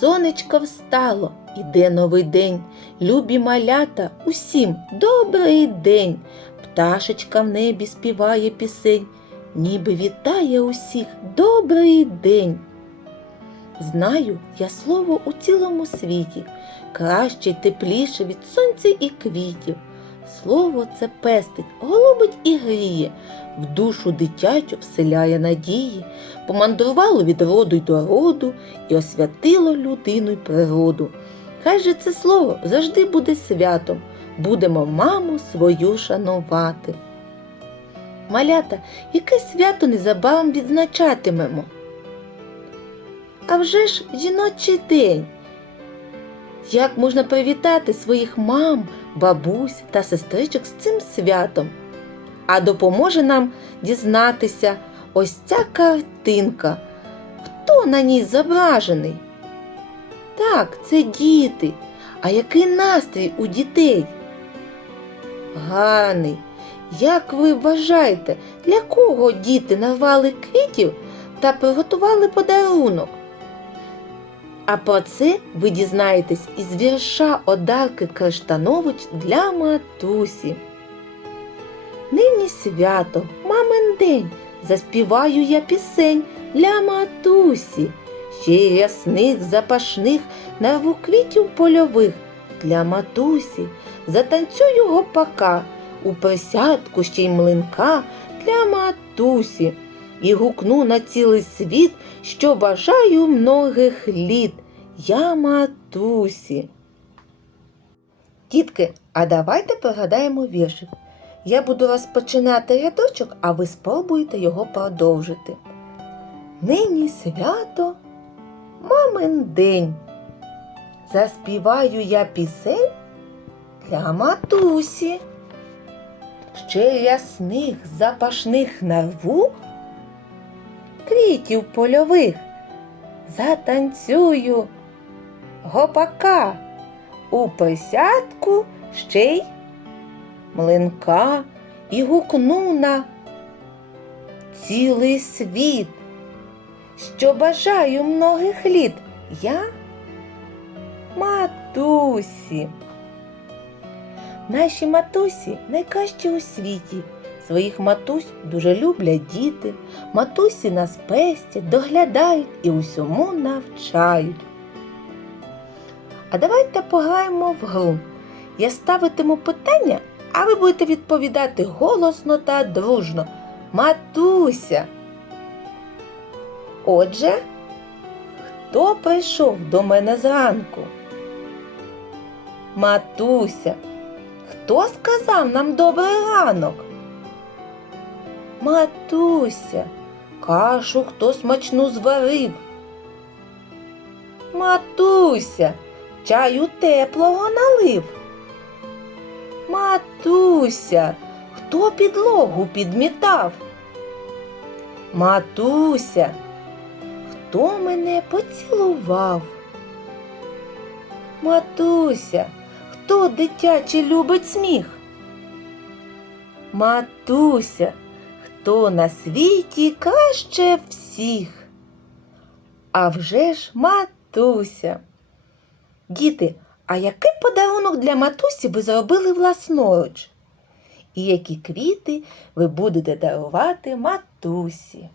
Сонечко встало, іде новий день. Любі малята, усім добрий день. Пташечка в небі співає пісень, ніби вітає усіх добрий день. Знаю я слово у цілому світі, краще й тепліше від сонця і квітів. Слово це пестить, голубить і гріє, в душу дитячу вселяє надії, помандрувало від роду й до роду і освятило людину й природу. Хай же це слово завжди буде святом, будемо маму свою шанувати. Малята, яке свято незабаром відзначатимемо? А вже ж жіночий день. Як можна привітати своїх мам, бабусь та сестричок з цим святом? А допоможе нам дізнатися ось ця картинка. Хто на ній зображений? Так, це діти. А який настрій у дітей? Гарний. Як ви вважаєте, для кого діти нарвали квітів та приготували подарунок? А про це ви дізнаєтесь із вірша Одарки Криштанович для матусі. Нині свято, мамин день, заспіваю я пісень для матусі, ще й рясних, запашних, нарву квітів польових для матусі, затанцюю гопака, у присядку ще й млинка для матусі, і гукну на цілий світ, що бажаю многих літ. Я матусі. Дітки, а давайте пригадаємо віршик. Я буду розпочинати рядочок, а ви спробуєте його продовжити. Нині свято, мамин день. Заспіваю я пісень для матусі. Ще рясних запашних нарву, квітів польових. Затанцюю. Гопака. У присядку ще й млинка. І гукну на цілий світ, що бажаю многих літ. Я матусі. Наші матусі найкращі у світі. Своїх матусь дуже люблять діти. Матусі нас пестять, доглядають і усьому навчають. А давайте пограємо в гру. Я ставитиму питання, а ви будете відповідати голосно та дружно. Матуся. Отже, хто прийшов до мене зранку? Матуся. Хто сказав нам добрий ранок? Матуся, кашу хто смачну зварив. Матуся, чаю теплого налив. Матуся, хто підлогу підмітав? Матуся, хто мене поцілував? Матуся, хто дитячий любить сміх? Матуся, хто на світі краще всіх? А вже ж матуся. Діти, а який подарунок для матусі ви зробили власноруч? І які квіти ви будете дарувати матусі?